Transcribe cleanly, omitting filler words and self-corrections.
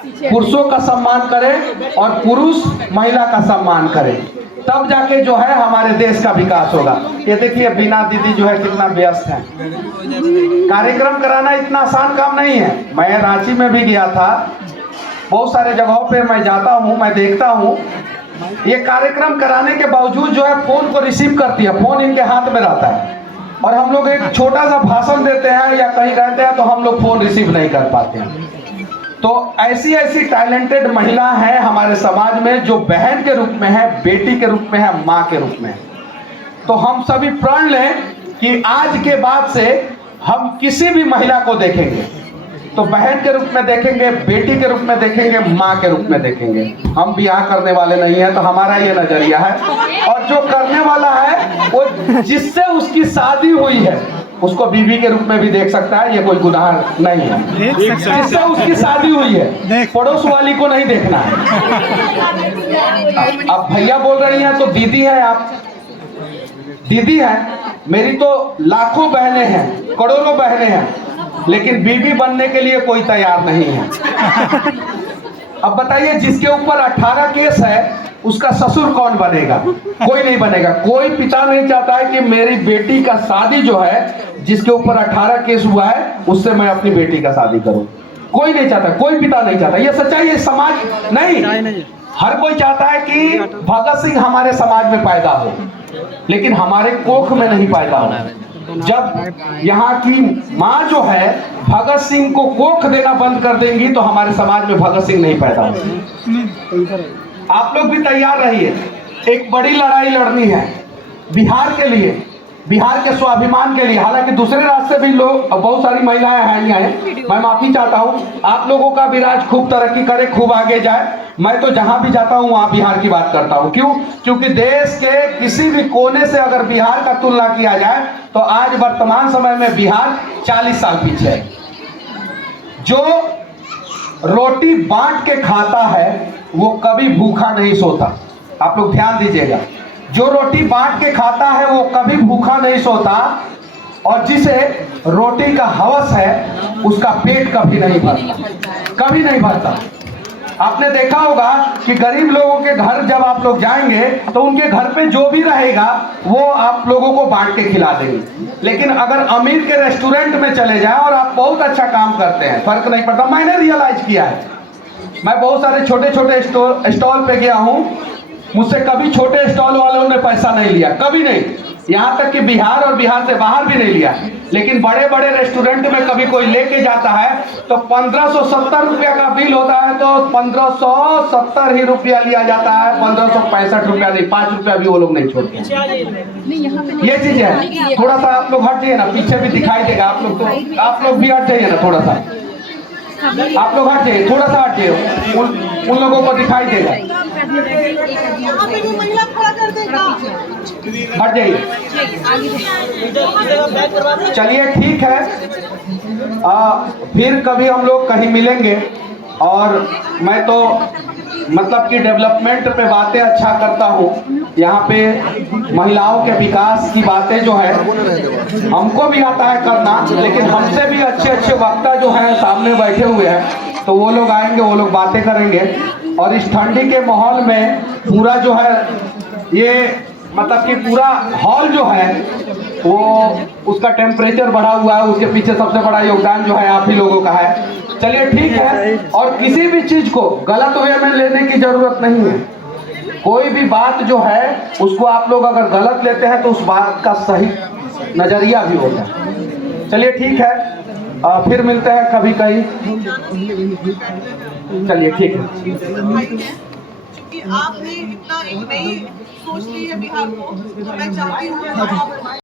पुरुषों का सम्मान करें और पुरुष महिला का सम्मान करें, तब जाके जो है हमारे देश का विकास होगा। ये देखिए बीना दीदी जो है कितना व्यस्त है। कार्यक्रम कराना इतना आसान काम नहीं है। मैं रांची में भी गया था, बहुत सारे जगहों पे मैं जाता हूँ, मैं देखता हूँ ये कार्यक्रम कराने के बावजूद जो है फोन को रिसीव करती है, फोन इनके हाथ में रहता है, और हम लोग एक छोटा सा भाषण देते हैं या कहीं रहते हैं तो हम लोग फोन रिसीव नहीं कर पाते हैं। तो ऐसी ऐसी टैलेंटेड महिला है हमारे समाज में जो बहन के रूप में है, बेटी के रूप में है, माँ के रूप में है। तो हम सभी प्रण लें कि आज के बाद से हम किसी भी महिला को देखेंगे तो बहन के रूप में देखेंगे, बेटी के रूप में देखेंगे, माँ के रूप में देखेंगे। हम ब्याह करने वाले नहीं है, तो हमारा ये नजरिया है। और जो करने वाला है वो जिससे उसकी शादी हुई है उसको बीवी के रूप में भी देख सकता है, ये कोई गुनाह नहीं है। जिससे उसकी शादी हुई है, पड़ोस वाली को नहीं देखना है। अब भैया बोल रही हैं तो दीदी है, आप दीदी है, मेरी तो लाखों बहनें हैं, करोड़ों बहनें हैं, लेकिन बीवी बनने के लिए कोई तैयार नहीं है। अब बताइए, जिसके ऊपर 18 केस है उसका ससुर कौन बनेगा? कोई नहीं बनेगा। कोई पिता नहीं चाहता है कि मेरी बेटी का शादी जो है, जिसके ऊपर 18 केस हुआ है, उससे मैं अपनी बेटी का शादी करूं। कोई नहीं चाहता, कोई पिता नहीं चाहता। ये सच्चाई है, समाज नहीं। हर कोई चाहता है कि भगत सिंह हमारे समाज में पैदा हो, लेकिन हमारे कोख में नहीं पैदा हो। जब यहाँ की माँ जो है भगत सिंह को कोख देना बंद कर देंगी तो हमारे समाज में भगत सिंह नहीं पैदा होंगे। आप लोग भी तैयार रहिए। एक बड़ी लड़ाई लड़नी है बिहार के लिए, बिहार के स्वाभिमान के लिए। हालांकि दूसरे राज्य से भी लोग, बहुत सारी महिलाएं हैं, मैं माफी चाहता हूं। आप लोगों का भी राज खूब तरक्की करे, खूब आगे जाए। मैं तो जहां भी जाता हूं वहां बिहार की बात करता हूं। क्यों? क्योंकि देश के किसी भी कोने से अगर बिहार का तुलना किया जाए तो आज वर्तमान समय में बिहार 40 साल पीछे है। जो रोटी बांट के खाता है वो कभी भूखा नहीं सोता। आप लोग ध्यान दीजिएगा, जो रोटी बांट के खाता है वो कभी भूखा नहीं सोता, और जिसे रोटी का हवस है उसका पेट कभी नहीं भरता, कभी नहीं भरता। आपने देखा होगा कि गरीब लोगों के घर जब आप लोग जाएंगे तो उनके घर पे जो भी रहेगा वो आप लोगों को बांट के खिला देंगे। लेकिन अगर अमीर के रेस्टोरेंट में चले जाएं और आप बहुत अच्छा काम करते हैं, फर्क नहीं पड़ता। मैंने रियलाइज किया है, मैं बहुत सारे छोटे छोटे स्टॉल पे गया हूँ, मुझसे कभी छोटे स्टॉल वालों ने पैसा नहीं लिया, कभी नहीं। यहाँ तक कि बिहार और बिहार से बाहर भी नहीं लिया। लेकिन बड़े बड़े रेस्टोरेंट में कभी कोई लेके जाता है तो 1570 रुपया का बिल होता है तो 1570 ही रुपया लिया जाता है, 1565 रुपया नहीं, 5 रुपया भी वो लोग नहीं छोड़ते। ये चीज है। थोड़ा सा आप लोग हट जाइए ना, पीछे भी दिखाई देगा। आप लोग भी हट जाइए ना, थोड़ा सा आप लोग हट जाइए, थोड़ा सा हट जाइए, उन लोगों को दिखाई देगा। हट जाइए। चलिए ठीक है, फिर कभी हम लोग कहीं मिलेंगे। और मैं तो मतलब कि डेवलपमेंट पे बातें अच्छा करता हूँ। यहाँ पे महिलाओं के विकास की बातें जो है हमको भी आता है करना, लेकिन हमसे भी अच्छे अच्छे वक्ता जो हैं सामने बैठे हुए हैं, तो वो लोग आएंगे, वो लोग बातें करेंगे। और इस ठंडी के माहौल में पूरा जो है ये मतलब कि पूरा हॉल जो है वो उसका टेम्परेचर बढ़ा हुआ है, उसके पीछे सबसे बड़ा योगदान जो है आप ही लोगों का है। चलिए ठीक है, और किसी भी चीज को गलत वे में लेने की जरूरत नहीं है। कोई भी बात जो है उसको आप लोग अगर गलत लेते हैं तो उस बात का सही नजरिया भी होता है। चलिए ठीक है, फिर मिलते हैं कभी कहीं। चलिए ठीक है। आपने इतना एक नई सोच ली है बिहार को, तो मैं चाहती हूँ